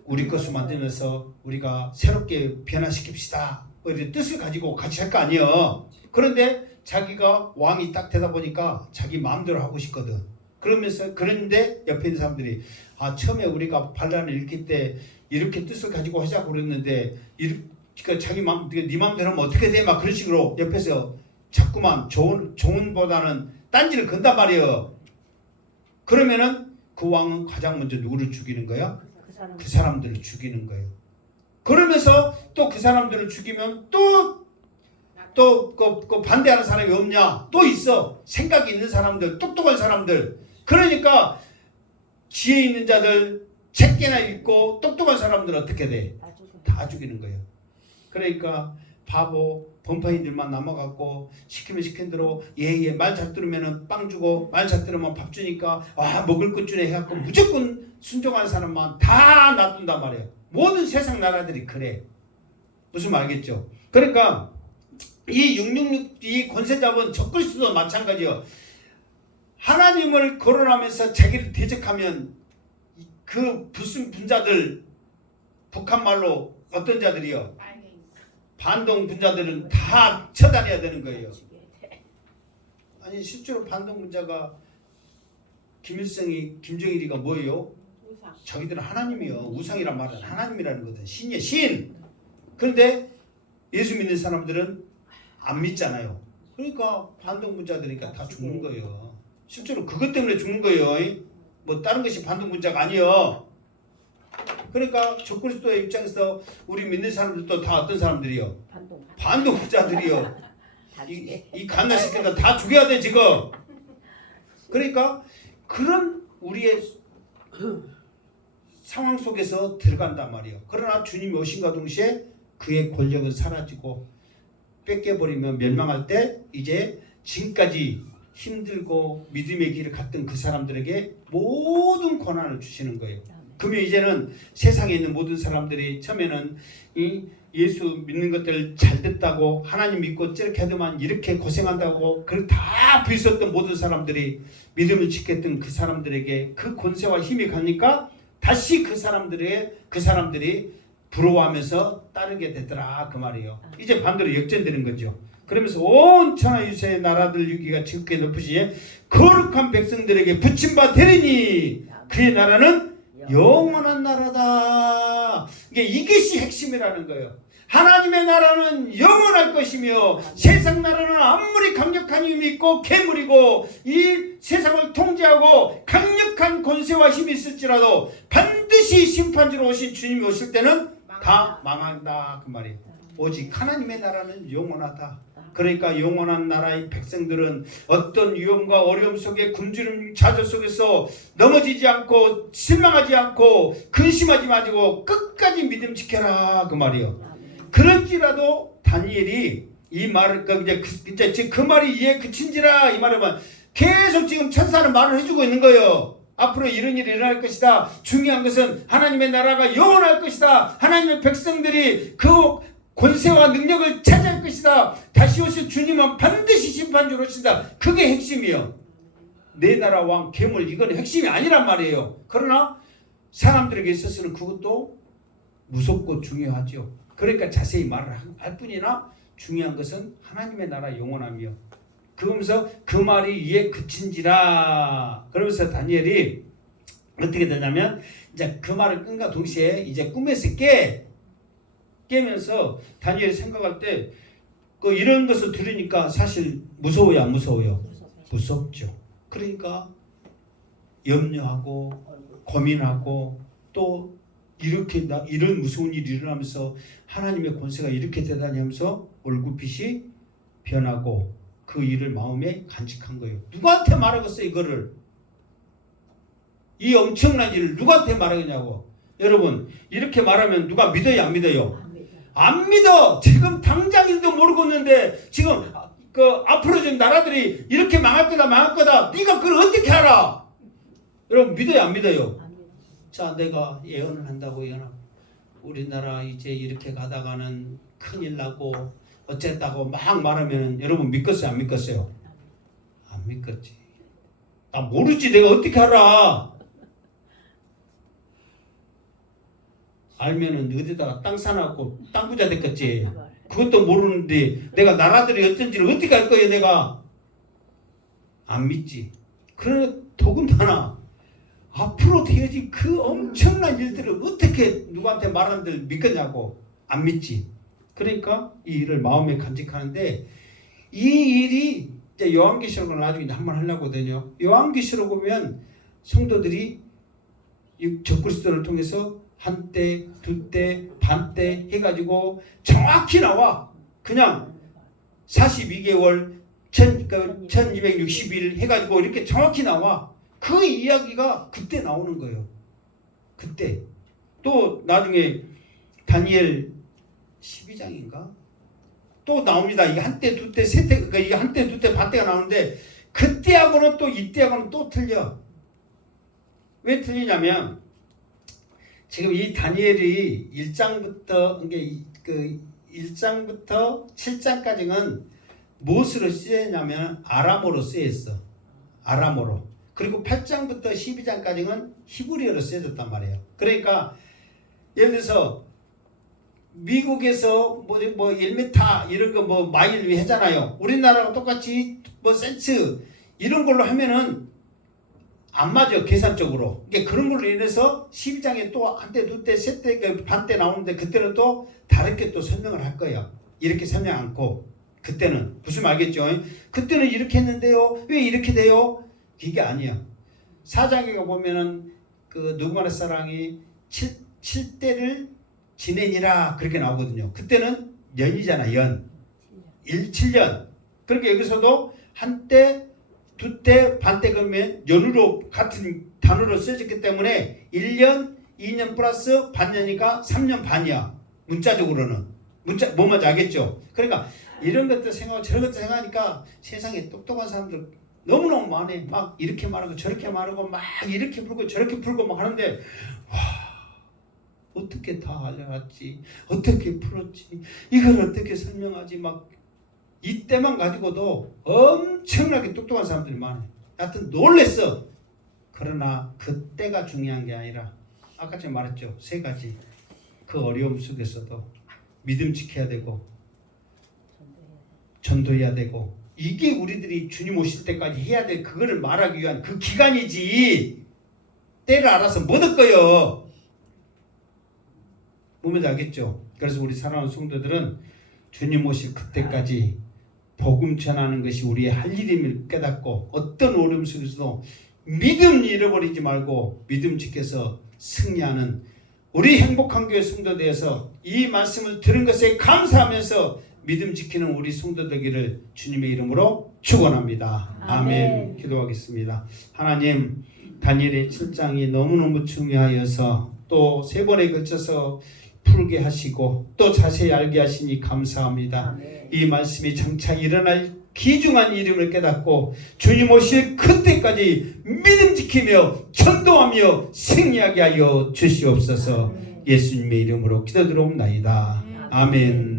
우리 것으로 만들면서 우리가 새롭게 변화시킵시다. 이런 뜻을 가지고 같이 할 거 아니에요. 그런데 자기가 왕이 딱 되다 보니까 자기 마음대로 하고 싶거든. 그런데 옆에 있는 사람들이 처음에 우리가 반란을 일으킬 때 이렇게 뜻을 가지고 하자고 그랬는데 그러니까 자기 마음, 네 마음대로 하면 어떻게 돼? 막 그런 식으로 옆에서 자꾸만 조언보다는 딴지를 건단 말이에요. 그러면은 그 왕은 가장 먼저 누구를 죽이는 거야? 그 사람들을 죽이는 거예요. 그러면서 또 그 사람들을 죽이면 또 반대하는 사람이 없냐? 또 있어. 생각이 있는 사람들, 똑똑한 사람들. 그러니까 지혜 있는 자들, 책계나 읽고 똑똑한 사람들 어떻게 돼? 다 죽이는 거예요. 그러니까 바보, 범파인들만 남아갖고 시키면 시킨 대로 예예 말 잘 들으면은 빵 주고 말 잘 들으면 밥 주니까 먹을 것 주네 해갖고 무조건 순종하는 사람만 다 놔둔단 말이에요. 모든 세상 나라들이 그래. 무슨 말 알겠죠? 그러니까 이 666 이 권세 잡은 적그리스도도 마찬가지요. 하나님을 거론하면서 자기를 대적하면 그 불순분자들 북한 말로 어떤 자들이요? 빨갱이. 반동 분자들은 다 처단해야 되는 거예요. 아니 실제로 반동 분자가 김일성이 김정일이가 뭐예요? 우상. 자기들은 하나님이요. 우상이란 말은 하나님이라는 거든 신이에요. 신. 그런데 예수 믿는 사람들은 안 믿잖아요. 그러니까 반동 분자들이니까 다 죽는 거예요. 실제로 그것 때문에 죽는 거예요. 뭐 다른 것이 반동 분자가 아니에요. 그러니까 적그리스도의 입장에서 우리 믿는 사람들도 다 어떤 사람들이요? 반동 분자들이요. 이 갓난 새끼들 다 죽여야 돼 지금. 그러니까 그런 우리의 상황 속에서 들어간단 말이에요. 그러나 주님이 오신과 동시에 그의 권력은 사라지고 뺏겨버리면 멸망할 때 이제 지금까지 힘들고 믿음의 길을 갔던 그 사람들에게 모든 권한을 주시는 거예요. 그러면 이제는 세상에 있는 모든 사람들이 처음에는 이 예수 믿는 것들 잘 됐다고 하나님 믿고 저렇게 하더만 이렇게 고생한다고 그걸 다 부있었던 모든 사람들이 믿음을 지켰던 그 사람들에게 그 권세와 힘이 가니까 다시 그 사람들이 부러워하면서 따르게 되더라 그 말이에요. 이제 반대로 역전되는 거죠. 그러면서 온 천하 유세의 나라들 유기가 지극게 높으시에 거룩한 백성들에게 붙임바 되리니 그의 나라는 영원한 나라다. 이것이 핵심이라는 거예요. 하나님의 나라는 영원할 것이며 세상 나라는 아무리 강력한 힘이 있고 괴물이고 이 세상을 통제하고 강력한 권세와 힘이 있을지라도 반드시 심판주로 오신 주님이 오실 때는 다 망한다 그 말이에요. 오직 하나님의 나라는 영원하다. 그러니까 영원한 나라의 백성들은 어떤 위험과 어려움 속에 굶주림 좌절 속에서 넘어지지 않고 실망하지 않고 근심하지 마시고 끝까지 믿음 지켜라 그 말이에요. 그럴지라도 다니엘이 이 말을 그 말이 이에 그친지라 이 말하면 계속 지금 천사는 말을 해주고 있는 거예요. 앞으로 이런 일이 일어날 것이다. 중요한 것은 하나님의 나라가 영원할 것이다. 하나님의 백성들이 그 권세와 능력을 차지할 것이다. 다시 오실 주님은 반드시 심판주로 오신다. 그게 핵심이에요. 내 나라 왕 괴물 이건 핵심이 아니란 말이에요. 그러나 사람들에게 있어서는 그것도 무섭고 중요하죠. 그러니까 자세히 말을 할 뿐이나 중요한 것은 하나님의 나라 영원함이요. 그러면서 그 말이 이에 그친지라. 그러면서 다니엘이 어떻게 되냐면 이제 그 말을 끈과 동시에 이제 꿈에서 깨면서 다니엘이 생각할 때 그 이런 것을 들으니까 사실 무서워요, 안 무서워요? 무섭죠. 그러니까 염려하고 고민하고 또 이렇게 이런 무서운 일이 일어나면서 하나님의 권세가 이렇게 되다니 하면서 얼굴빛이 변하고 그 일을 마음에 간직한 거예요. 누구한테 말하겠어요 이거를? 이 엄청난 일을 누구한테 말하겠냐고. 여러분 이렇게 말하면 누가 믿어요 안 믿어요? 안 믿어. 지금 당장일도 모르고 있는데 지금 그 앞으로 좀 나라들이 이렇게 망할 거다 네가 그걸 어떻게 알아? 여러분 믿어요 안 믿어요? 자 내가 예언을 한다고 예언하고 우리나라 이제 이렇게 가다가는 큰일 나고 어쨌다고 막 말하면 여러분 믿겠어요 안 믿겠어요? 안 믿겠지. 나 모르지 내가 어떻게 알아? 알면은 어디다가 땅 사놨고 땅 부자 됐겠지. 그것도 모르는데 내가 나라들이 어쩐지를 어떻게 알 거예요 내가? 안 믿지. 그러나 더군다나 앞으로 되어질 그 엄청난 일들을 어떻게 누구한테 말하는들 믿겠냐고. 안 믿지. 그러니까 이 일을 마음에 간직하는데 이 일이 이제 요한계시록을 나중에 한번 하려고 하거든요. 요한계시록 보면 성도들이 적그리스도를 통해서 한때, 두때, 반때 해가지고 정확히 나와. 그냥 42개월 1260일 해가지고 이렇게 정확히 나와. 그 이야기가 그때 나오는 거예요. 그때. 또 나중에 다니엘 12장인가? 또 나옵니다. 이게 한때, 두때, 세때, 그러니까 이게 한때, 두때, 반때가 나오는데 그때하고는 또 이때하고는 또 틀려. 왜 틀리냐면 지금 이 다니엘이 1장부터 그 1장부터 7장까지는 무엇으로 쓰였냐면 아람어로 쓰였어. 아람어로. 그리고 8장부터 12장까지는 히브리어로 쓰여졌단 말이에요. 그러니까 예를 들어서 미국에서 뭐 1m 이런 거 뭐 마일 하잖아요. 우리나라랑 똑같이 뭐 센츠 이런 걸로 하면은 안 맞아 계산적으로. 그러니까 그런 걸로 인해서 12장에 또 한때, 두때, 세때, 반때 나오는데 그때는 또 다르게 또 설명을 할 거예요. 이렇게 설명 않고 그때는 무슨 말 알겠죠? 그때는 이렇게 했는데요. 왜 이렇게 돼요? 이게 아니야. 4장에 보면은 그 누구만의 사랑이 7대를 지내니라 그렇게 나오거든요. 그때는 년이잖아. 연. 7년. 그러니까 여기서도 한때, 두때, 반때 그러면 연으로 같은 단어로 쓰여졌기 때문에 1년, 2년 플러스 반년이니까 3년 반이야. 문자적으로는. 뭔 말인지 알겠죠? 그러니까 이런 것들 생각하고 저런 것들 생각하니까 세상에 똑똑한 사람들 너무너무 많아. 막 이렇게 말하고 저렇게 말하고 막 이렇게 풀고 저렇게 풀고 막 하는데 와 어떻게 다 알려놨지? 어떻게 풀었지? 이걸 어떻게 설명하지? 막 이때만 가지고도 엄청나게 똑똑한 사람들이 많아요. 하여튼 놀랬어. 그러나 그때가 중요한 게 아니라 아까 제가 말했죠. 3가지. 그 어려움 속에서도 믿음 지켜야 되고 전도해야 되고 이게 우리들이 주님 오실 때까지 해야 될 그거를 말하기 위한 그 기간이지. 때를 알아서 못 얻어요. 보면 알겠죠. 그래서 우리 사랑하는 성도들은 주님 오실 그때까지 복음 전하는 것이 우리의 할 일임을 깨닫고 어떤 어려움 속에서도 믿음 잃어버리지 말고 믿음 지켜서 승리하는 우리 행복한 교회 성도 되어서 이 말씀을 들은 것에 감사하면서 믿음 지키는 우리 성도 되기를 주님의 이름으로 축원합니다. 아멘. 기도하겠습니다. 하나님, 다니엘의 7장이 너무너무 중요하여서 또 3번에 걸쳐서 풀게 하시고 또 자세히 알게 하시니 감사합니다. 이 말씀이 장차 일어날 귀중한 이름을 깨닫고 주님 오실 그때까지 믿음 지키며 전도하며 승리하게 하여 주시옵소서. 예수님의 이름으로 기도드리옵나이다. 아멘.